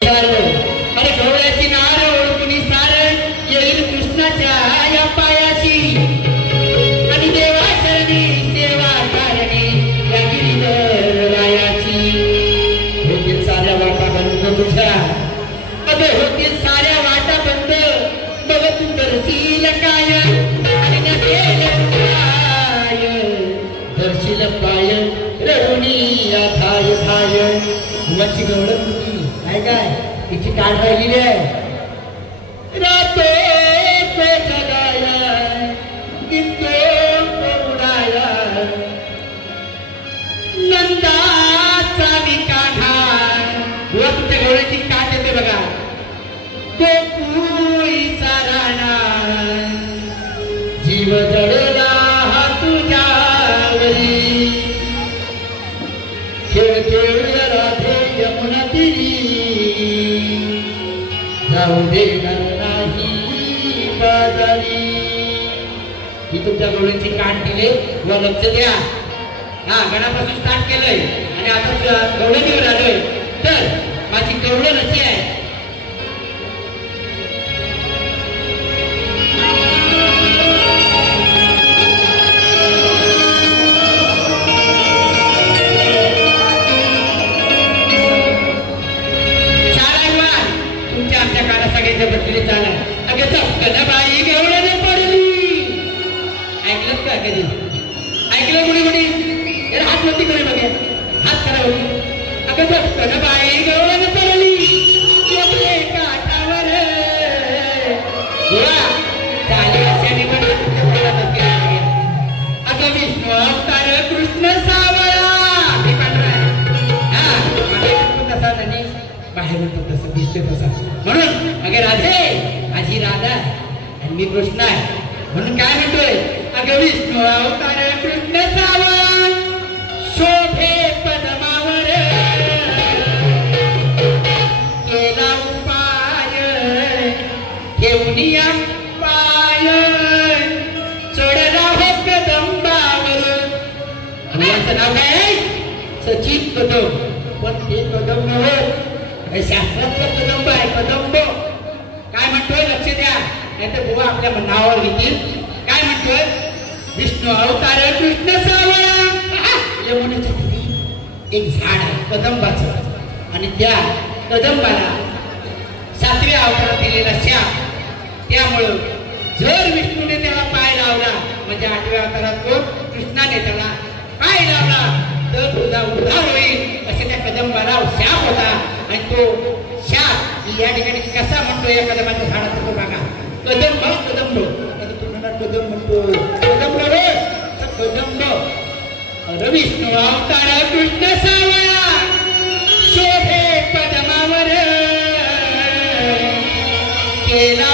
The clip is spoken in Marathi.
अरे गवळ्याची नार ओळखुनी सार येईल कृष्णाच्या या पायाची आणि देवा शरणी देवा कारणी या गिरीधर रायाची होतील साऱ्या वाटा बंद तुझ्या अगं होतील साऱ्या वाटा बंद बघ तू करशील काय आणि धरशील पाय रडुनी या थाय थाय वरची गवळण तुझी काय काय तिची काढ राहिलेली आहे रातो को जगाया दिसतो को उडाया नंदाचा विकाठा बुवा तुमच्या गवळ्याची काठ येते बघा तो पुरीचा राणा जीव जडला हा तुझ्यावरी खेळ खेळ राधे यमुना तिरी जाऊ देणार नाही बाजारी ही तुमच्या गवळ्याची काठ दिले व लक्ष द्या हा गणापासून स्टार्ट केलंय आणि आता गवळणीवर आलोय तर माझी गवळण अशी आहे बसलेली चालत अगं चपकन बाई गवळण पडली ऐकलं का कधी ऐकलं कुणी कुणी हात वरती करे बघे हात करा अगं चपकन बाई गवळण पडली काठावर अगं विष्णू अवतार कृष्ण सावळा तसा त्यांनी बाहेर म्हणतो तसं दिसतोय तसा म्हणून अगे राधे माझी राधा आणि मी कृष्ण आहे म्हणून काय म्हणतोय अगं विष्णू अवतार कृष्ण सावळा शोभे पद्मावर केला उपाय ठेवून पाय चढला हो कदंबावर याचं नाव काय सचिन कदम पण ते कदम नव्हे शास्त्रातलं कदंब आहे कदंब काय म्हणतोय लक्ष द्या नाहीतर बुवा आपल्या नावावर घेतील काय म्हणतोय विष्णू अवतार कृष्ण सावळा यमुनेच्या तीरी एक झाड आहे कदंबाचं आणि त्या कदंबाला 7व्या अवतारात दिलेला शाप त्यामुळं जर विष्णूने त्याला पाय लावला म्हणजे 8व्या अवतारात कृष्णाने त्याला पाय लावला तर तुझा उद्धार होईल असे त्या कदंबाला शाप होता आणि तो शाप या ठिकाणी कसा म्हणतो या कदंबाच्या झाडाचा तो बघा कदंब कदंब आता तुम्हाला कदंब म्हणतो कदंब रे कदंब विष्णू अवतार कृष्ण सावळा शोभे पद्मावर केला